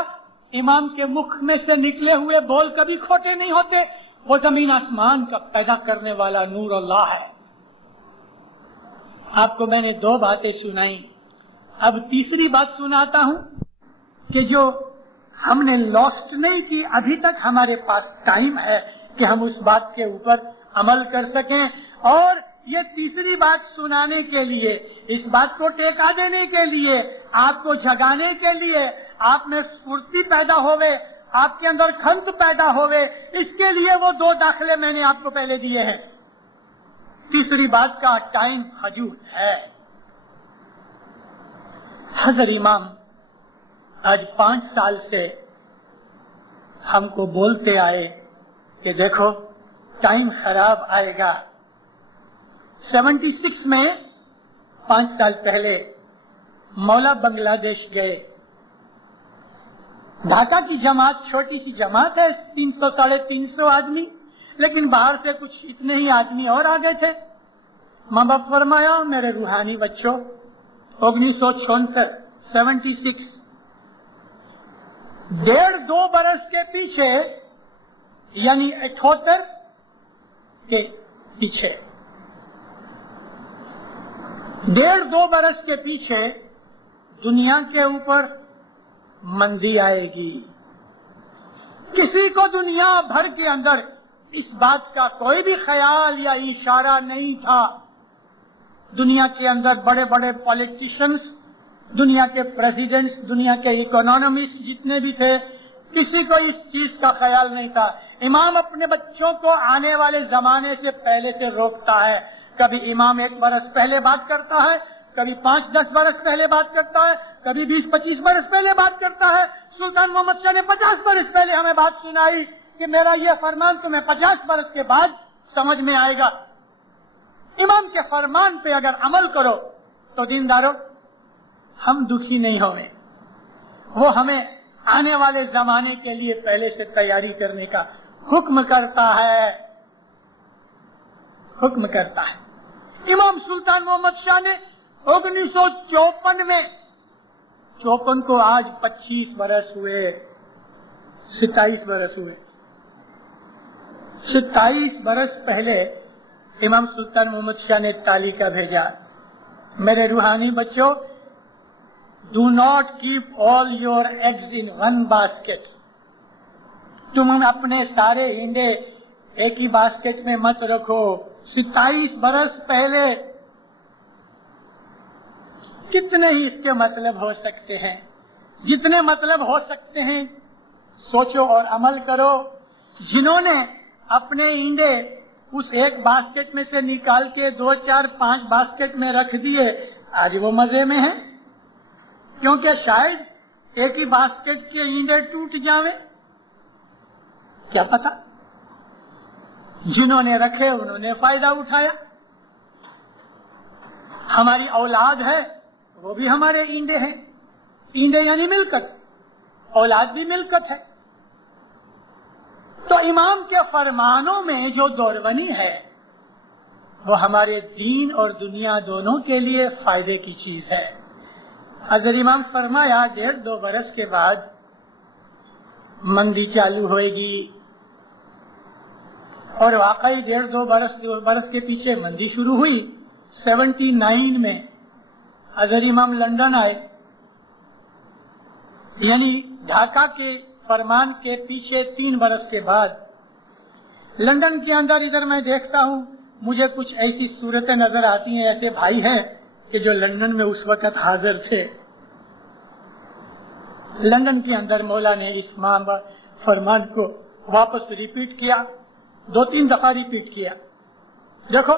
امام کے مکھ میں سے نکلے ہوئے بول کبھی کھوٹے نہیں ہوتے. وہ زمین آسمان کا پیدا کرنے والا نور اللہ ہے. آپ کو میں نے 2 باتیں سنائی, اب تیسری بات سناتا ہوں کہ جو ہم نے لاسٹ نہیں کی, ابھی تک ہمارے پاس ٹائم ہے کہ ہم اس بات کے اوپر عمل کر سکیں. اور یہ تیسری بات سنانے کے لیے, اس بات کو ٹیکا دینے کے لیے, آپ کو جگانے کے لیے, آپ میں سپورتی پیدا ہوئے, آپ کے اندر کھنت پیدا ہوئے, اس کے لیے وہ 2 داخلے میں نے آپ کو پہلے دیے ہیں. تیسری بات کا ٹائم حدود ہے. حضرت امام آج 5 سال سے ہم کو بولتے آئے کہ دیکھو ٹائم خراب آئے گا. 76 میں 5 سال پہلے مولا بنگلہ دیش گئے. ڈھاکہ کی جماعت چھوٹی سی جماعت ہے, 300-350 آدمی, لیکن باہر سے کچھ اتنے ہی آدمی اور آ گئے تھے. ماں باپ فرمایا میرے روحانی بچوں 1976 76 1.5-2 برس کے پیچھے یعنی 78 کے پیچھے 1.5-2 برس کے پیچھے دنیا کے اوپر مندی آئے گی. کسی کو دنیا بھر کے اندر اس بات کا کوئی بھی خیال یا اشارہ نہیں تھا. دنیا کے اندر بڑے بڑے پالیٹیشنز, دنیا کے پریزیڈنٹس, دنیا کے اکنامسٹ جتنے بھی تھے, کسی کو اس چیز کا خیال نہیں تھا. امام اپنے بچوں کو آنے والے زمانے سے پہلے سے روکتا ہے. کبھی امام 1 برس پہلے بات کرتا ہے, کبھی 5-10 برس پہلے بات کرتا ہے, کبھی 20-25 برس پہلے بات کرتا ہے. سلطان محمد شاہ نے 50 برس پہلے ہمیں بات سنائی کہ میرا یہ فرمان تمہیں 50 برس کے بعد سمجھ میں آئے گا. امام کے فرمان پہ اگر عمل کرو تو دیندارو ہم دکھی نہیں ہوئے. وہ ہمیں آنے والے زمانے کے لیے پہلے سے تیاری کرنے کا حکم کرتا ہے. امام سلطان محمد شاہ نے 1954 میں, 54 کو آج 25 برس ہوئے, 27 برس ہوئے. 27 برس پہلے امام سلطان محمد شاہ نے تعلیقہ بھیجا, میرے روحانی بچوں do not keep all your eggs in one basket. تم اپنے سارے انڈے ایک ہی باسکٹ میں مت رکھو. 27 برس پہلے کتنے ہی اس کے مطلب ہو سکتے ہیں, جتنے مطلب ہو سکتے ہیں سوچو اور عمل کرو. جنہوں نے اپنے انڈے اس ایک باسکٹ میں سے نکال کے 2-4-5 باسکٹ میں رکھ دیے, آج وہ مزے میں ہیں, کیونکہ شاید ایک ہی باسکٹ کے انڈے ٹوٹ جاویں, کیا پتا. جنہوں نے رکھے انہوں نے فائدہ اٹھایا. ہماری اولاد ہے وہ بھی ہمارے انڈے ہیں. انڈے یعنی ملکت, اولاد بھی ملکت ہے. تو امام کے فرمانوں میں جو دورونی ہے وہ ہمارے دین اور دنیا دونوں کے لیے فائدے کی چیز ہے. اگر امام فرمایا 1.5-2 برس کے بعد مندی چالو ہوئے گی، اور واقعی 1.5-2 برس کے پیچھے مندی شروع ہوئی 79 میں. اگر امام لندن آئے، یعنی ڈھاکہ کے فرمان کے پیچھے 3 برس کے بعد، لندن کے اندر ادھر میں دیکھتا ہوں مجھے کچھ ایسی صورتیں نظر آتی ہیں، ایسے بھائی ہیں کہ جو لندن میں اس وقت حاضر تھے. لندن کے اندر مولا نے اس فرمان کو واپس ریپیٹ کیا، 2-3 دفعہ ریپیٹ کیا. دیکھو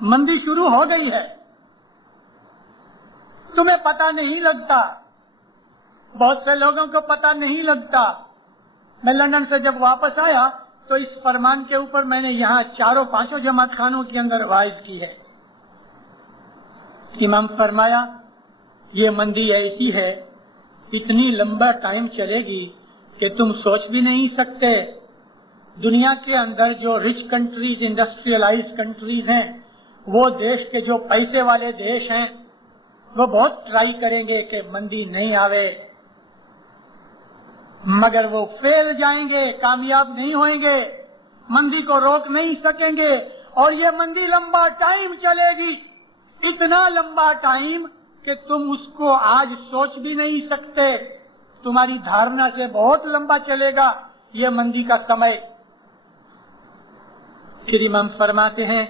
مندی شروع ہو گئی ہے، تمہیں پتہ نہیں لگتا، بہت سے لوگوں کو پتہ نہیں لگتا. میں لندن سے جب واپس آیا تو اس فرمان کے اوپر میں نے یہاں 4-5 جماعت خانوں کے اندر وعظ کی ہے. امام فرمایا یہ مندی ایسی ہے، اتنی لمبا ٹائم چلے گی کہ تم سوچ بھی نہیں سکتے. دنیا کے اندر جو رچ کنٹریز، انڈسٹریلائز کنٹریز ہیں، وہ دیش کے جو پیسے والے دیش ہیں، وہ بہت ٹرائی کریں گے کہ مندی نہیں آوے، مگر وہ فیل جائیں گے، کامیاب نہیں ہوئیں گے، مندی کو روک نہیں سکیں گے، اور یہ مندی لمبا ٹائم چلے گی، اتنا لمبا ٹائم کہ تم اس کو آج سوچ بھی نہیں سکتے. تمہاری دھارنا سے بہت لمبا چلے گا یہ مندی کا سمے. پھر امام فرماتے ہیں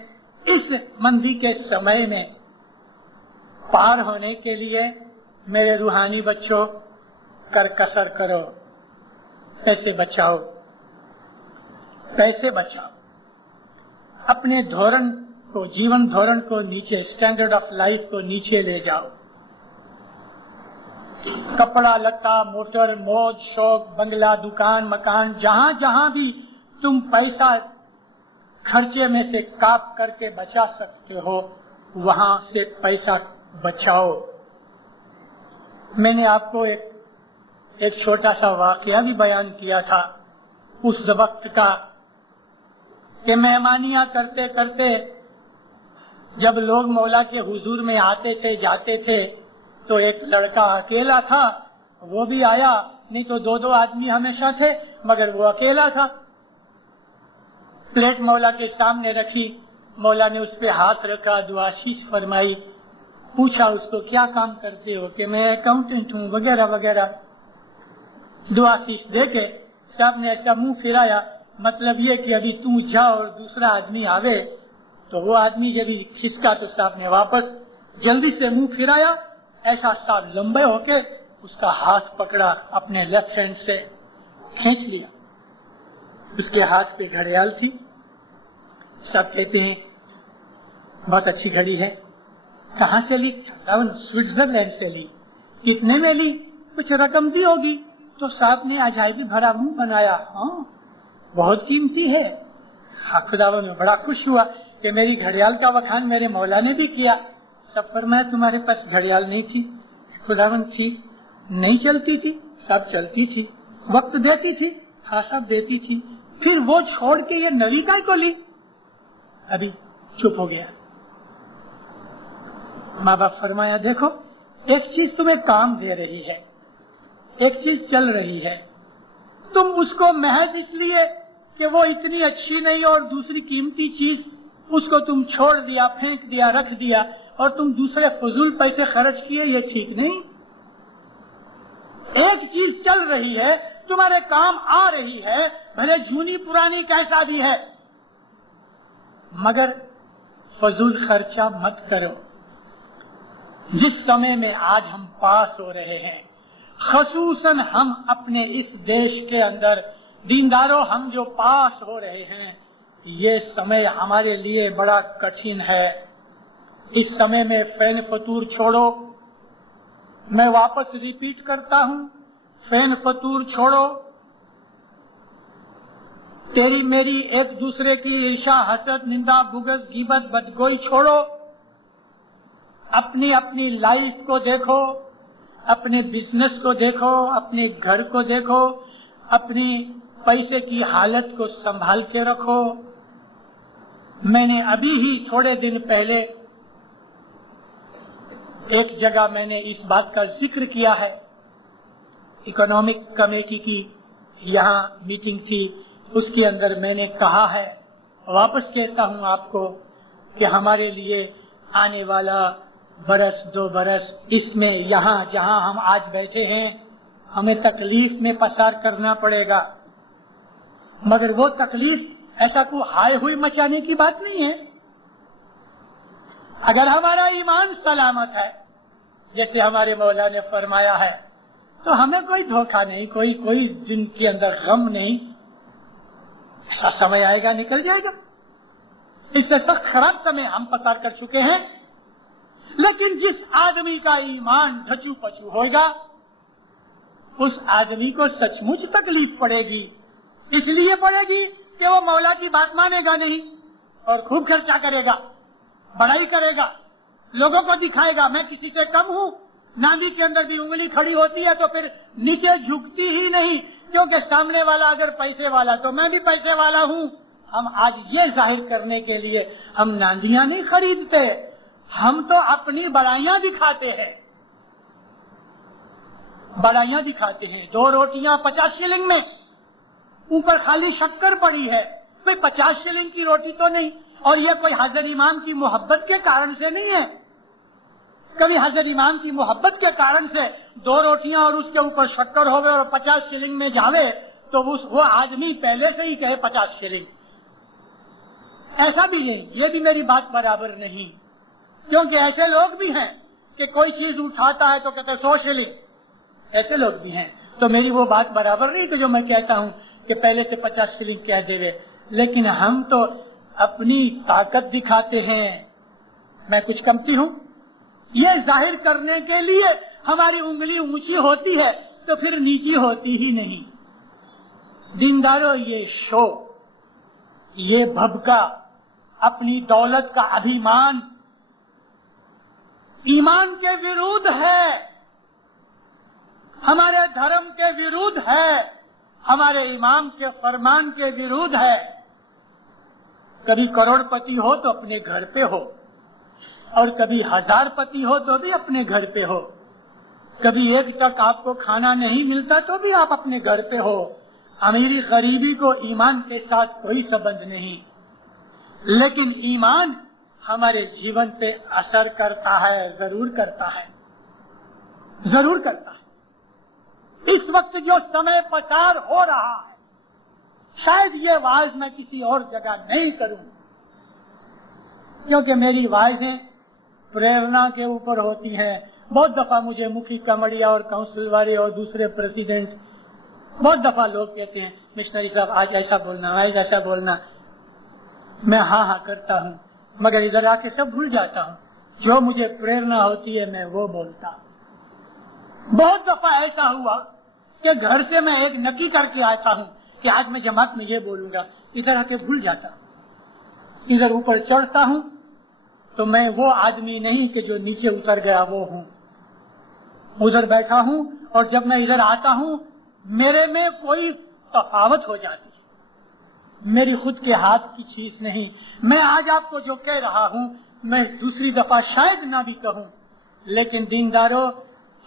اس مندی کے سمے میں پار ہونے کے لیے میرے روحانی بچوں کرکسر کرو، پیسے بچاؤ، پیسے بچاؤ، اپنے دھورن کو، جیون دھورن کو نیچے، اسٹینڈرڈ آف لائف کو نیچے لے جاؤ. کپڑا لتا، موٹر، موج شوق، بنگلہ، دکان، مکان، جہاں جہاں بھی تم پیسہ خرچے میں سے کاپ کر کے بچا سکتے ہو وہاں سے پیسہ بچاؤ. میں نے آپ کو ایک چھوٹا سا واقعہ بھی بیان کیا تھا اس وقت کا کہ مہمانیاں کرتے کرتے جب لوگ مولا کے حضور میں آتے تھے جاتے تھے تو ایک لڑکا اکیلا تھا، وہ بھی آیا، نہیں تو 2 آدمی ہمیشہ تھے مگر وہ اکیلا تھا. پلیٹ مولا کے سامنے رکھی، مولا نے اس پہ ہاتھ رکھا، دعا شیش فرمائی، پوچھا اس کو کیا کام کرتے ہو، کہ میں اکاؤنٹنٹ ہوں وغیرہ وغیرہ. دعا شیش دے کے صاحب نے ایسا منہ پھرایا، مطلب یہ کہ ابھی تو جا اور دوسرا آدمی آوے. تو وہ آدمی جب کھسکا تو صاحب نے واپس جلدی سے منہ پھرایا، ایسا صاحب لمبے ہو کے اس کا ہاتھ پکڑا، اپنے لیفٹ ہینڈ سے کھینچ لیا. اس کے ہاتھ پہ گھڑیال تھی. سب کہتے ہیں بہت اچھی گھڑی ہے، کہاں سے لی؟ سوئٹزرلینڈ سے لی. کتنے میں لی؟ کچھ رقم دی ہوگی. تو صاحب نے عجائبی بھرا منہ بنایا، ہاں بہت قیمتی ہے. خداوند میں بڑا خوش ہوا کہ میری گھڑیال کا بخان میرے مولا نے بھی کیا. سب فرمایا تمہارے پاس گھڑیال نہیں تھی؟ خداوند تھی. نہیں چلتی تھی؟ سب چلتی تھی. وقت دیتی تھی؟ ہاں سب دیتی تھی. پھر وہ چھوڑ کے یہ نئی کا کو لی؟ ابھی چپ ہو گیا. ماں باپ فرمایا دیکھو ایک چیز تمہیں کام دے رہی ہے، ایک چیز چل رہی ہے، تم اس کو محض اس لیے کہ وہ اتنی اچھی نہیں اور دوسری قیمتی چیز اس کو تم چھوڑ دیا، پھینک دیا، رکھ دیا اور تم دوسرے فضول پیسے خرچ کیے، یہ ٹھیک نہیں. ایک چیز چل رہی ہے، تمہارے کام آ رہی ہے، بھلے جھونی پرانی کیسا بھی ہے، مگر فضول خرچہ مت کرو. جس سمے میں آج ہم پاس ہو رہے ہیں، خصوصاً ہم اپنے اس دیش کے اندر دینداروں ہم جو پاس ہو رہے ہیں، یہ سمے ہمارے لیے بڑا کٹھن ہے. اس سمے میں فین فطور چھوڑو. میں واپس ریپیٹ کرتا ہوں، فین فطور چھوڑو. تیری میری ایک دوسرے کی عیشا، حسد، نندا، بغض، غیبت، بدگوئی چھوڑو. اپنی اپنی لائف کو دیکھو، اپنے بزنس کو دیکھو، اپنے گھر کو دیکھو، اپنی पैसे की हालत को संभाल के रखो। मैंने अभी ही थोड़े दिन पहले एक जगह मैंने इस बात का जिक्र किया है। इकोनॉमिक कमेटी की यहाँ मीटिंग थी, उसके अंदर मैंने कहा है, वापस कहता हूँ आपको कि हमारे लिए आने वाला बरस 2 बरस इसमें यहाँ जहाँ हम आज बैठे हैं हमें तकलीफ में पसार करना पड़ेगा, मगर वो तकलीफ ऐसा कोई हाय हुई मचाने की बात नहीं है। अगर हमारा ईमान सलामत है जैसे हमारे मौला ने फरमाया है तो हमें कोई धोखा नहीं, कोई दिन के अंदर गम नहीं। ऐसा समय आएगा निकल जाएगा, इससे सख्त खराब समय हम पसार कर चुके हैं। लेकिन जिस आदमी का ईमान ढचू पचू होगा उस आदमी को सचमुच तकलीफ पड़ेगी। इसलिए पड़ेगी कि वो मौला की बात मानेगा नहीं और खूब खर्चा करेगा, बड़ाई करेगा, लोगों को दिखाएगा मैं किसी से कम हूँ। नाली के अंदर भी उंगली खड़ी होती है तो फिर नीचे झुकती ही नहीं, क्योंकि सामने वाला अगर पैसे वाला तो मैं भी पैसे वाला हूँ। हम आज ये जाहिर करने के लिए हम नांदियां नहीं खरीदते, हम तो अपनी बड़ाइयां दिखाते हैं। बड़ाइयां दिखाते हैं, 2 रोटियां 50 शिलिंग में, ऊपर खाली शक्कर पड़ी है, कोई 50 शिलिंग की रोटी तो नहीं। और ये कोई हजरत इमाम की मोहब्बत के कारण से नहीं है। कभी हजरत इमाम की मोहब्बत के कारण से 2 रोटियां और उसके ऊपर शक्कर होवे और 50 शिलिंग में जावे तो वो आदमी पहले से ही कहे 50 शिलिंग। ऐसा भी नहीं, ये भी मेरी बात बराबर नहीं, क्योंकि ऐसे लोग भी हैं कि कोई चीज उठाता है तो कहते 100 शिलिंग, ऐसे लोग भी हैं। तो मेरी वो बात बराबर नहीं कि जो मैं कहता हूँ कि पहले से 50 शिलिंग कह देवे। लेकिन हम तो अपनी ताकत दिखाते हैं, मैं कुछ कमती हूँ, ये जाहिर करने के लिए हमारी उंगली ऊंची होती है तो फिर नीची होती ही नहीं। दीनदारों, ये शो, ये भभका, अपनी दौलत का अभिमान ईमान के विरुद्ध है, हमारे धर्म के विरुद्ध है, हमारे इमाम के फरमान के विरुद्ध है। कभी करोड़पति हो तो अपने घर पे हो, और कभी हजारपति हो तो भी अपने घर पे हो। कभी एक तक आपको खाना नहीं मिलता तो भी आप अपने घर पे हो। अमीरी गरीबी को ईमान के साथ कोई संबंध नहीं, लेकिन ईमान हमारे जीवन पे असर करता है, जरूर करता है, जरूर करता है। इस वक्त जो समय पसार हो रहा है, शायद ये वाज मैं किसी और जगह नहीं करूं, क्योंकि मेरी वाजें प्रेरणा के ऊपर होती हैं। बहुत दफा मुझे मुखी कमड़िया और काउंसिल वाले और दूसरे प्रेसिडेंट, बहुत दफा लोग कहते हैं मिशनरी साहब आज ऐसा बोलना, आज ऐसा बोलना। मैं हाँ हाँ करता हूँ, मगर इधर आके सब भूल जाता हूँ। जो मुझे प्रेरणा होती है मैं वो बोलता। बहुत दफा ऐसा हुआ कि घर से मैं एक नक्की करके आता हूँ कि आज मैं जमात में ये बोलूंगा, इधर आके भूल जाता। इधर ऊपर चढ़ता हूँ तो मैं वो आदमी नहीं कि जो नीचे उतर गया वो हूँ। उधर बैठा हूँ और जब मैं इधर आता हूँ मेरे में कोई तफावत हो जाती है, मेरी खुद के हाथ की चीज नहीं। मैं आज आपको जो कह रहा हूँ मैं दूसरी दफा शायद ना भी कहूँ, लेकिन दीनदारों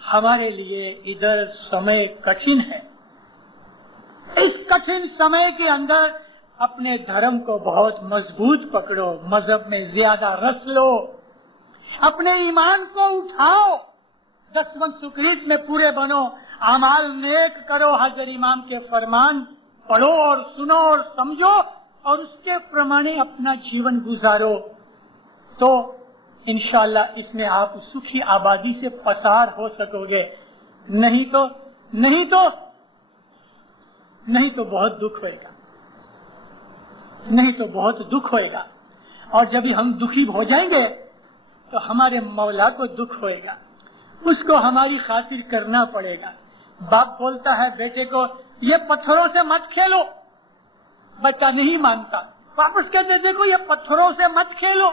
हमारे लिए इधर समय कठिन है। इस कठिन समय के अंदर अपने धर्म को बहुत मजबूत पकड़ो, मजहब में ज्यादा रस लो, अपने ईमान को उठाओ, 10 सुकरीत में पूरे बनो, अमाल नेक करो, हजरत इमाम के फरमान पढ़ो और सुनो और समझो और उसके प्रमाणे अपना जीवन गुजारो, तो इंशाअल्लाह इसमें आप सुखी आबादी से पसार हो सकोगे। नहीं तो बहुत दुख होएगा, नहीं तो बहुत दुख होएगा। और जब हम दुखी हो जाएंगे तो हमारे मौला को दुख होएगा, उसको हमारी खातिर करना पड़ेगा। बाप बोलता है बेटे को ये पत्थरों से मत खेलो, बच्चा नहीं मानता, वापस कहते देखो ये पत्थरों से मत खेलो,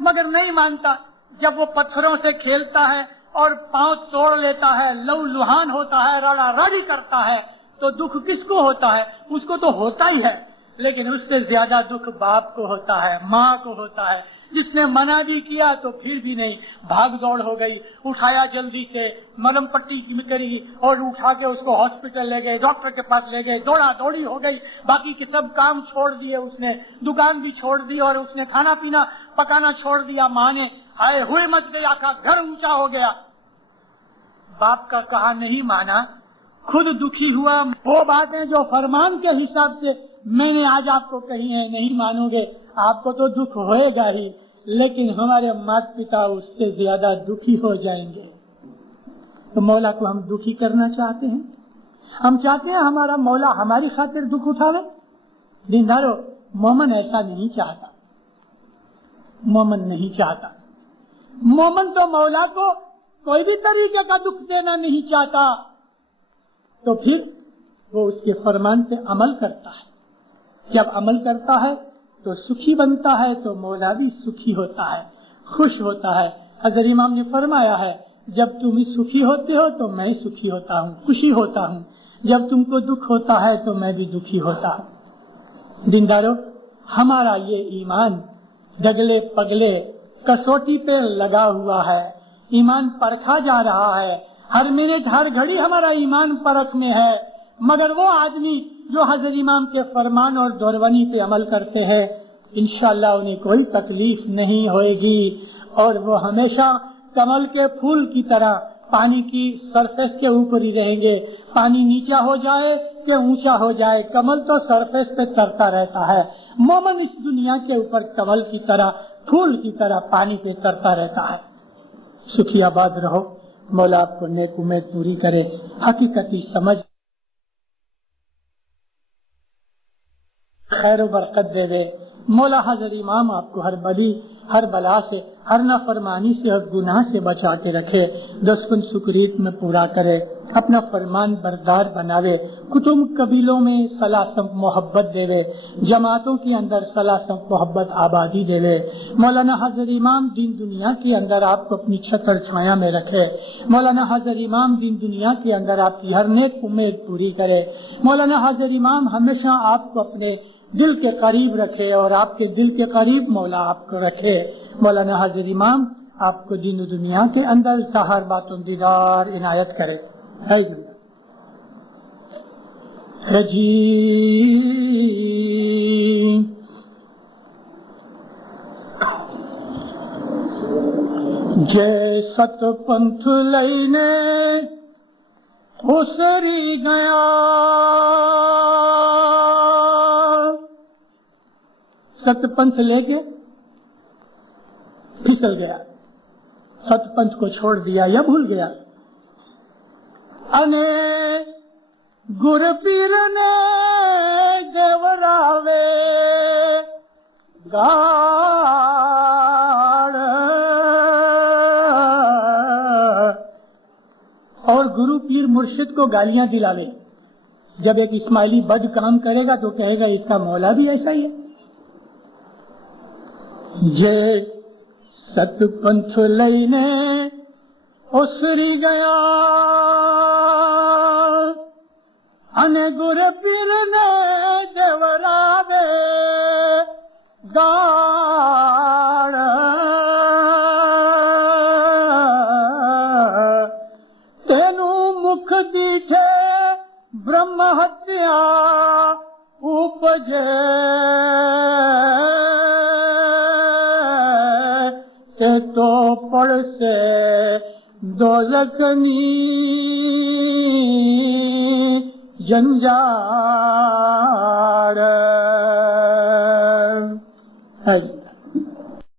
मगर नहीं मानता। जब वो पत्थरों से खेलता है और पांव तोड़ लेता है, लहू लुहान होता है, रड़ा रड़ी करता है, تو دکھ کس کو ہوتا ہے؟ اس کو تو ہوتا ہی ہے، لیکن اس سے زیادہ دکھ باپ کو ہوتا ہے، ماں کو ہوتا ہے، جس نے منع بھی کیا تو پھر بھی نہیں، بھاگ دوڑ ہو گئی، اٹھایا جلدی سے، مرم پٹی کری اور اٹھا کے اس کو ہاسپٹل لے گئے، ڈاکٹر کے پاس لے گئے، دوڑا دوڑی ہو گئی، باقی کے سب کام چھوڑ دیے، اس نے دکان بھی چھوڑ دی اور اس نے کھانا پینا پکانا چھوڑ دیا، ماں نے آئے ہوئے مچ گیا تھا، گھر اونچا ہو گیا، باپ کا کہا نہیں مانا، خود دکھی ہوا۔ وہ باتیں جو فرمان کے حساب سے میں نے آج آپ کو کہی ہیں نہیں مانو گے، آپ کو تو دکھ ہوئے گا ہی، لیکن ہمارے مات پتا اس سے زیادہ دکھی ہو جائیں گے۔ تو مولا کو ہم دکھی کرنا چاہتے ہیں؟ ہم چاہتے ہیں ہمارا مولا ہماری خاطر دکھ اٹھاوے؟ دیندارو، مومن ایسا نہیں چاہتا، مومن نہیں چاہتا۔ مومن تو مولا کو کوئی بھی طریقے کا دکھ دینا نہیں چاہتا، تو پھر وہ اس کے فرمان سے عمل کرتا ہے۔ جب عمل کرتا ہے تو سکھی بنتا ہے، تو مولا بھی سکھی ہوتا ہے، خوش ہوتا ہے۔ حضرت امام نے فرمایا ہے جب تم سکھی ہوتے ہو تو میں سکھی ہوتا ہوں، خوشی ہوتا ہوں، جب تم کو دکھ ہوتا ہے تو میں بھی دکھی ہوتا ہوں۔ دیندارو، ہمارا یہ ایمان ڈگلے پگلے کسوٹی پہ لگا ہوا ہے، ایمان پرکھا جا رہا ہے، ہر منٹ ہر گھڑی ہمارا ایمان پرکھ میں ہے، مگر وہ آدمی جو حضرت امام کے فرمان اور دورونی پہ عمل کرتے ہیں انشاءاللہ انہیں کوئی تکلیف نہیں ہوئے گی، اور وہ ہمیشہ کمل کے پھول کی طرح پانی کی سرفیس کے اوپر ہی رہیں گے۔ پانی نیچا ہو جائے کہ اونچا ہو جائے، کمل تو سرفیس پہ ترتا رہتا ہے۔ مومن اس دنیا کے اوپر کمل کی طرح، پھول کی طرح پانی پہ ترتا رہتا ہے۔ سکھی آباد رہو، مولا آپ کو نیک امید پوری کرے، حقیقتی سمجھ خیر و برکت دے دے۔ مولا حضرت امام آپ کو ہر بلی، ہر بلا سے، ہر نافرمانی سے اور گناہ سے بچا کے رکھے، 10 کن سکریت میں پورا کرے، اپنا فرمان بردار بناوے، کتب قبیلوں میں صلاح محبت دے دے، جماعتوں کے اندر صلاح محبت آبادی دے دے۔ مولانا حضرت امام دین دنیا کے اندر آپ کو اپنی چھتر چھایا میں رکھے۔ مولانا حضرت امام دین دنیا کے اندر آپ کی ہر نیک امید پوری کرے۔ مولانا حضرت امام ہمیشہ آپ کو اپنے دل کے قریب رکھے اور آپ کے دل کے قریب مولا آپ کو رکھے۔ مولانا حضرت امام آپ کو دین و دنیا کے اندر ظاہر باطن دیدار عنایت کرے۔ ہے جی جے ست پنتھ لینے اسری گیا، ست پنتھ لے کے پھسل گیا، ست پنتھ کو چھوڑ دیا یا بھول گیا۔ انے گر پیر نے دیوراوے گاڑ، اور گرو پیر مرشد کو گالیاں دلاوے۔ جب ایک اسماعیلی بد کام کرے گا تو کہے گا اس کا مولا بھی ایسا ہی ہے۔ جے ست پنتھ لینے اسری گیا، انے گر پیر نے دیوراوے گاڑ، تینو مکھ دیٹھے برہم ہتیا اپجے، کہ تو پڑ سے دوزکنی جنجاڑ ہے۔